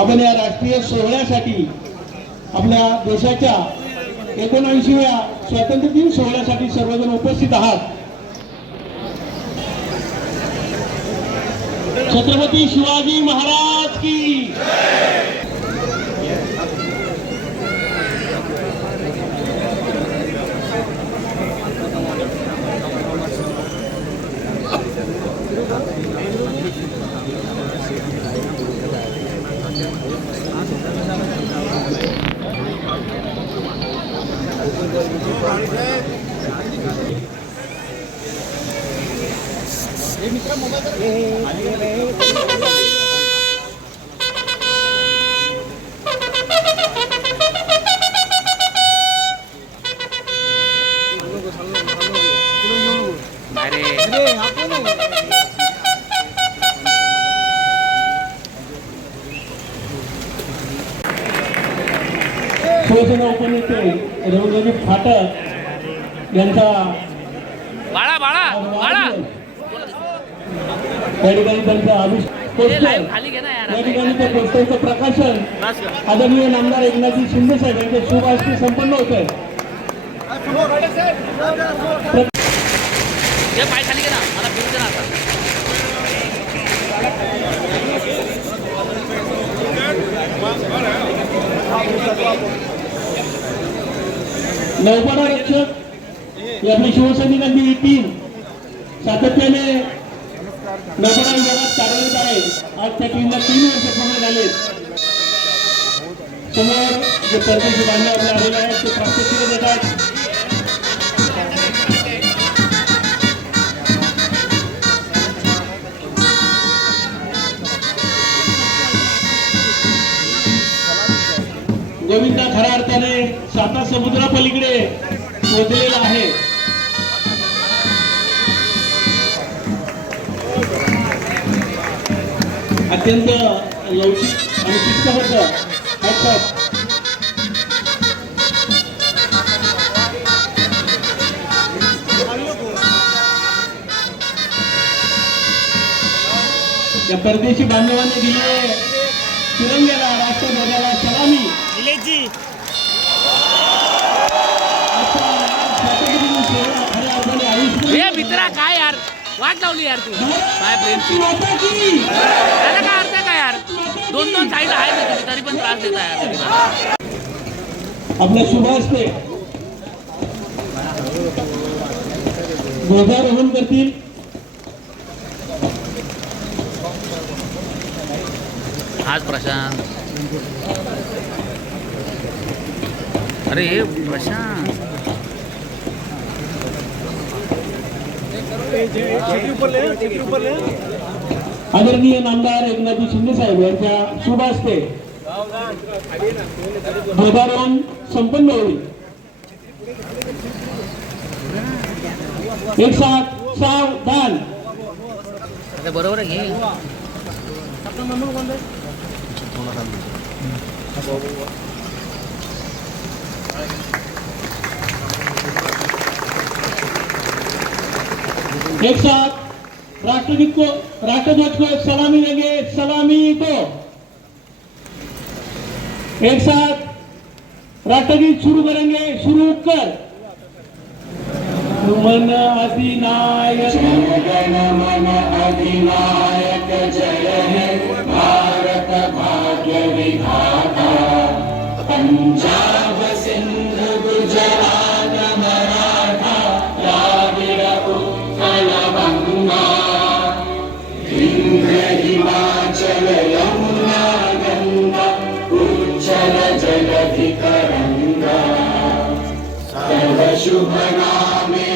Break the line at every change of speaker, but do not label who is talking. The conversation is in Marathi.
आपण या राष्ट्रीय सोहळ्यासाठी आपल्या देशाच्या एकोणऐंशीव्या स्वातंत्र्य दिन सोहळ्यासाठी सर्वजण उपस्थित आहात. छत्रपती शिवाजी महाराज की বাইরে शिवसेना उपनेते रवींद्रजी फाटक यांचा
बाळा बाळा
ठिकाणी त्यांचा या ठिकाणी त्या पोस्टरचं प्रकाशन. आदरणीय नामदार एकनाथजी शिंदे साहेब यांच्या शुभ हस्ते संपन्न होत आहे.
हे पाय खाली मला
नौपाडा रक्षक ही आपली शिवसैनिकांची ही टीम सातत्याने नौपाडा विभागात कार्यरत आहे आज त्या टीमला तीन वर्ष पूर्ण झाले. समोर जे परदेशी बांधव आपले आलेले आहेत ते प्रात्यक्षिक देतात गोविंदा खऱ्या अर्थाने साता समुद्रापलीकडे पोहोचलेला आहे. अत्यंत लवचिक आणि शिस्तबद्ध. hats या परदेशी बांधवांनी दिले तिरंग्याला राष्ट्रध्वजाला सलामी. आयुष्य
हे मित्रा काय यार? वाट लावली यार तू. काय
की
त्याला काय अर्थ आहे का यार? दोन दोन साईड आहे तरी पण त्रास देता यार.
आपल्या शुभ हस्ते ध्वजारोहण करतील.
आज प्रशांत. अरे प्रशांत.
आदरणीय नामदार एकनाथजी शिंदे साहेब यांच्या शुभ हस्ते ध्वजारोहण संपन्न होईल. एक साथ सावधान.
बरोबर आहे घे
एक साथ राष्ट्रगीत को राष्ट्रध्वज को एक सलामी देंगे एक सलामी दो एक साथ राष्ट्रगीत शुरू करेंगे, शुरू कर। मन अधिनायक।
जनगण मन अधिनायक, जय हे भारत भाग्य विधाता। Punjab Yeshua Ben Ami.